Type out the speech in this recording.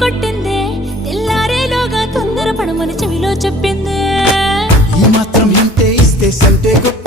కొట్టిందే తెల్లారేలోగా తొందర పడమని చెవిలో చెప్పిందే ఈ మాత్రం ఇంతే ఇస్తే సంటే కొట్ట